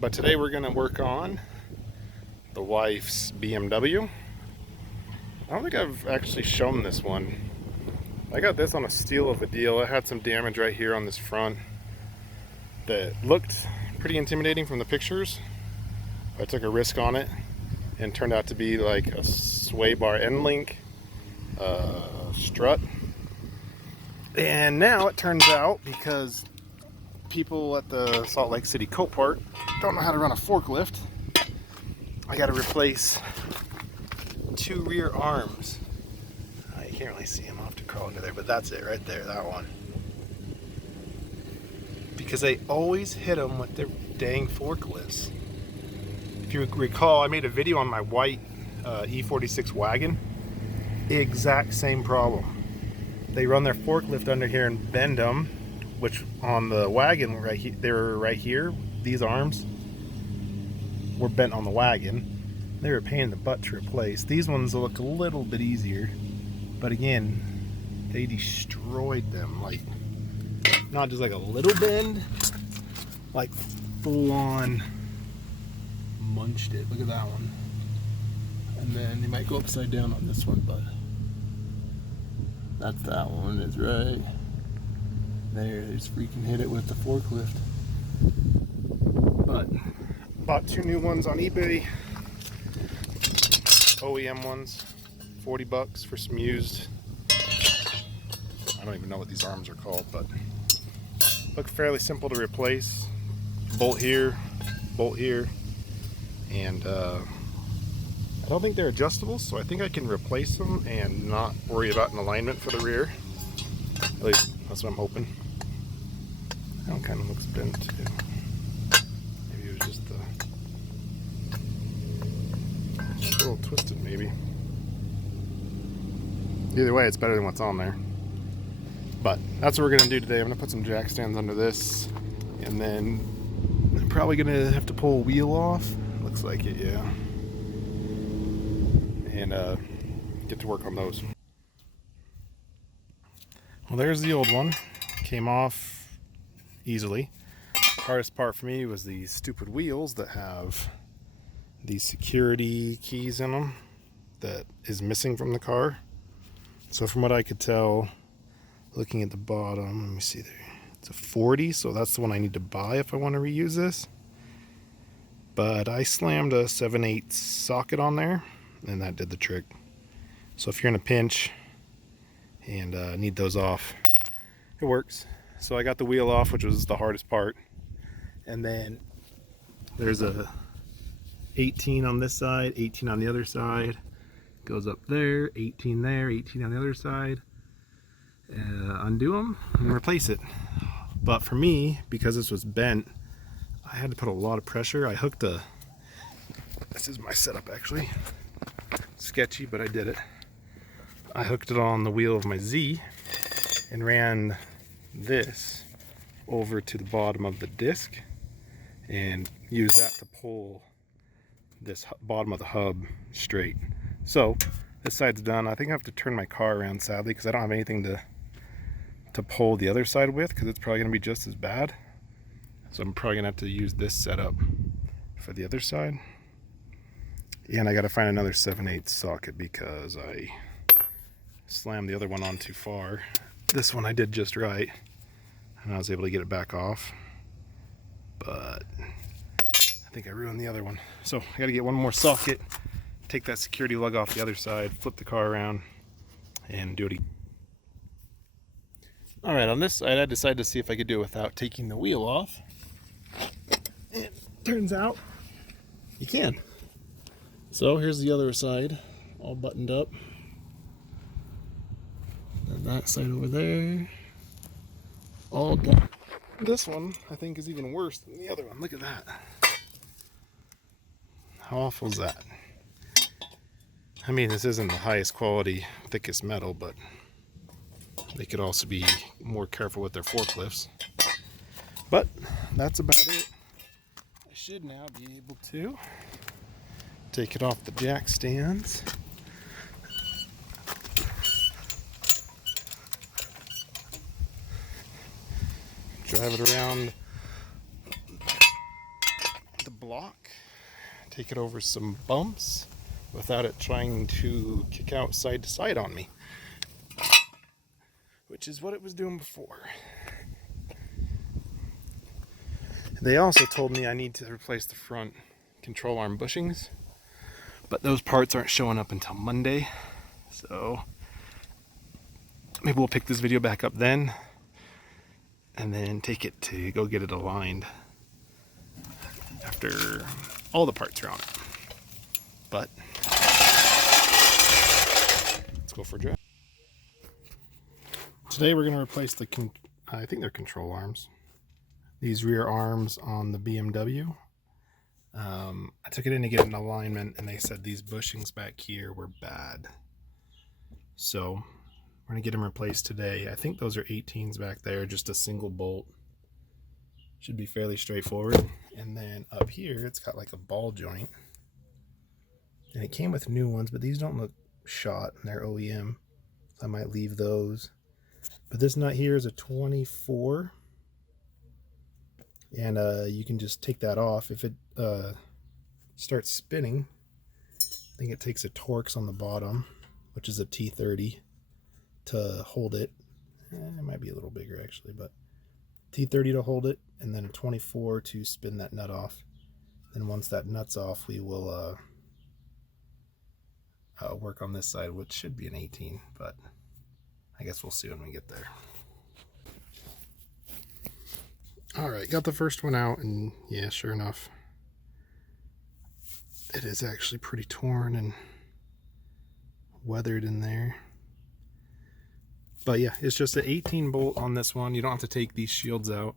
But today we're going to work on the wife's BMW. I don't think I've actually shown this one. I got this on a steal of a deal. It had some damage right here on this front that looked pretty intimidating from the pictures. I took a risk on it and turned out to be like a sway bar end link strut. And now it turns out, because people at the Salt Lake City Copart don't know how to run a forklift, I got to replace 2 rear arms. You can't really see them. I'll have to crawl into there, but that's it right there, that one. Because they always hit them with their dang forklifts. If you recall, I made a video on my white E46 wagon. Exact same problem. They run their forklift under here and bend them, which on the wagon right here, they were right here. These arms were bent on the wagon. They were a pain in the butt to replace. These ones look a little bit easier, but again, they destroyed them. Like, not just like a little bend, like full on munched it. Look at that one. And then they might go upside down on this one, but that's that one is right there. They just freaking hit it with the forklift. But bought 2 new ones on eBay, OEM ones, $40 for some used. I don't even know what these arms are called, but look fairly simple to replace. Bolt here, and I don't think they're adjustable, so I think I can replace them and not worry about an alignment for the rear. At least that's what I'm hoping. That one kind of looks bent too. Maybe it was just a little twisted, maybe. Either way, it's better than what's on there. But that's what we're gonna do today. I'm gonna put some jack stands under this, and then I'm probably gonna have to pull a wheel off. Looks like it, yeah. And get to work on those. Well, there's the old one. Came off easily. Hardest part for me was these stupid wheels that have these security keys in them that is missing from the car. So from what I could tell, looking at the bottom, let me see there, it's a 40, so that's the one I need to buy if I want to reuse this. But I slammed a 7/8 socket on there, and that did the trick. So if you're in a pinch and need those off, it works. So I got the wheel off, which was the hardest part. And then there's a 18 on this side, 18 on the other side. Goes up there, 18 there, 18 on the other side. Undo them and replace it. But for me, because this was bent, I had to put a lot of pressure. I hooked this is my setup actually. Sketchy, but I did it. I hooked it on the wheel of my Z and ran this over to the bottom of the disc and used that to pull this bottom of the hub straight. So this side's done. I think I have to turn my car around, sadly, because I don't have anything to pull the other side with, because it's probably going to be just as bad. So I'm probably going to have to use this setup for the other side. And I got to find another 7/8 socket because I slammed the other one on too far. This one I did just right, and I was able to get it back off. But I think I ruined the other one. So I got to get one more socket, take that security lug off the other side, flip the car around, and do it again. Alright, on this side I decided to see if I could do it without taking the wheel off. And turns out you can. So here's the other side, all buttoned up. And that side over there, all done. This one I think is even worse than the other one. Look at that. How awful is that? I mean, this isn't the highest quality, thickest metal, but they could also be more careful with their forklifts. But that's about it. I should now be able to take it off the jack stands. Drive it around the block, take it over some bumps without it trying to kick out side to side on me, which is what it was doing before. They also told me I need to replace the front control arm bushings, but those parts aren't showing up until Monday, so maybe we'll pick this video back up then and then take it to go get it aligned after all the parts are on it. But let's go for a drive. Today we're going to replace the, I think they're control arms. These rear arms on the BMW. I took it in to get an alignment and they said these bushings back here were bad. So we're going to get them replaced today. I think those are 18s back there, just a single bolt. Should be fairly straightforward. And then up here, it's got like a ball joint. And it came with new ones, but these don't look shot and they're OEM. So I might leave those. But this nut here is a 24. And you can just take that off. If it starts spinning, I think it takes a Torx on the bottom, which is a T30, to hold it. It might be a little bigger actually, but T30 to hold it, and then a 24 to spin that nut off. Then once that nut's off, we will work on this side, which should be an 18, but I guess we'll see when we get there. Alright, got the first one out, and yeah, sure enough, it is actually pretty torn and weathered in there. But yeah, it's just an 18 bolt on this one. You don't have to take these shields out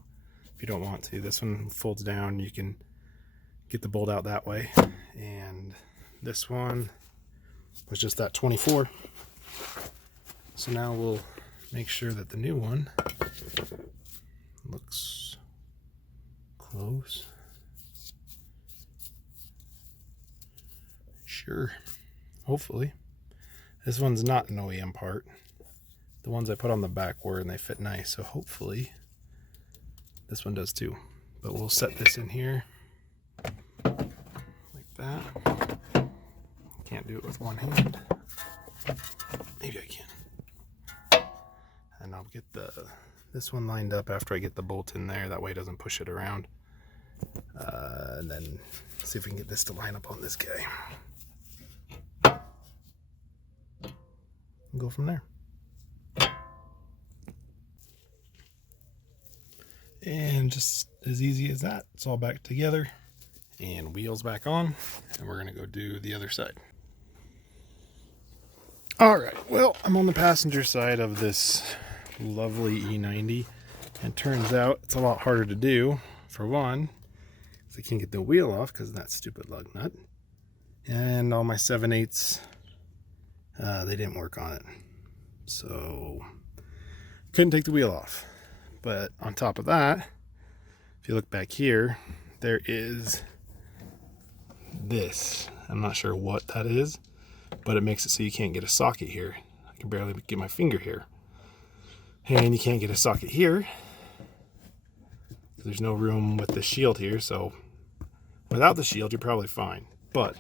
if you don't want to. This one folds down, you can get the bolt out that way. And this one was just that 24. So now we'll make sure that the new one looks close. Sure, hopefully. This one's not an OEM part. The ones I put on the back were, and they fit nice, so hopefully this one does too. But we'll set this in here like that. Can't do it with one hand. Maybe I can. And I'll get this one lined up after I get the bolt in there. That way it doesn't push it around. And then see if we can get this to line up on this guy. And go from there. And just as easy as that, it's all back together and wheels back on, and we're gonna go do the other side. All right, well, I'm on the passenger side of this lovely E90, and it turns out it's a lot harder to do. For one, so I can't get the wheel off because of that stupid lug nut, and all my 7/8s, they didn't work on it, so couldn't take the wheel off. But on top of that, if you look back here, there is this. I'm not sure what that is, but it makes it so you can't get a socket here. I can barely get my finger here. And you can't get a socket here. There's no room with the shield here, so without the shield, you're probably fine. But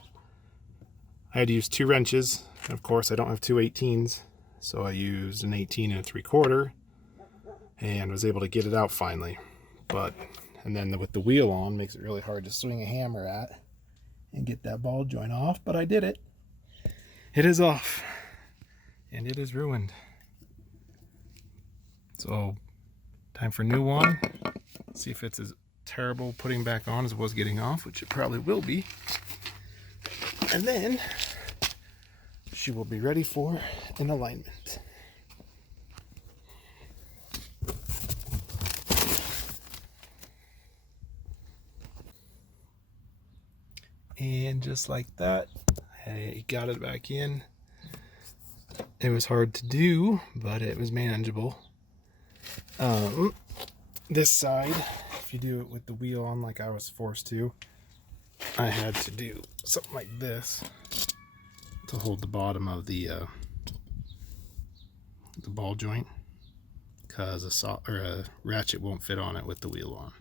I had to use 2 wrenches. And of course, I don't have 2 18s, so I used an 18 and a 3/4. And was able to get it out finally. And then with the wheel on, makes it really hard to swing a hammer at and get that ball joint off, but I did it. It is off, and it is ruined. So, time for a new one. See if it's as terrible putting back on as it was getting off, which it probably will be. And then, she will be ready for an alignment. And just like that, I got it back in. It was hard to do, but it was manageable. This side, if you do it with the wheel on like I was forced to, I had to do something like this to hold the bottom of the ball joint, because a ratchet won't fit on it with the wheel on.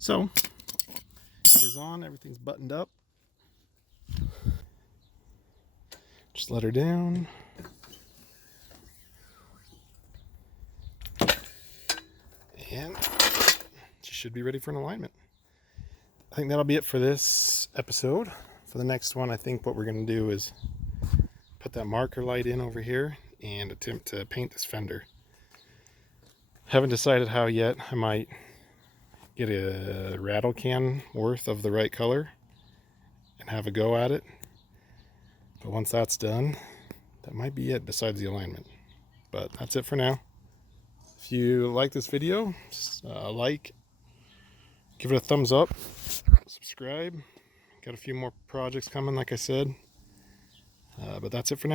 So, it is on, everything's buttoned up. Just let her down. And she should be ready for an alignment. I think that'll be it for this episode. For the next one, I think what we're going to do is put that marker light in over here and attempt to paint this fender. Haven't decided how yet. I might get a rattle can worth of the right color and have a go at it. But once that's done, that might be it besides the alignment. But that's it for now. If you like this video, give it a thumbs up, subscribe. Got a few more projects coming, like I said. But that's it for now.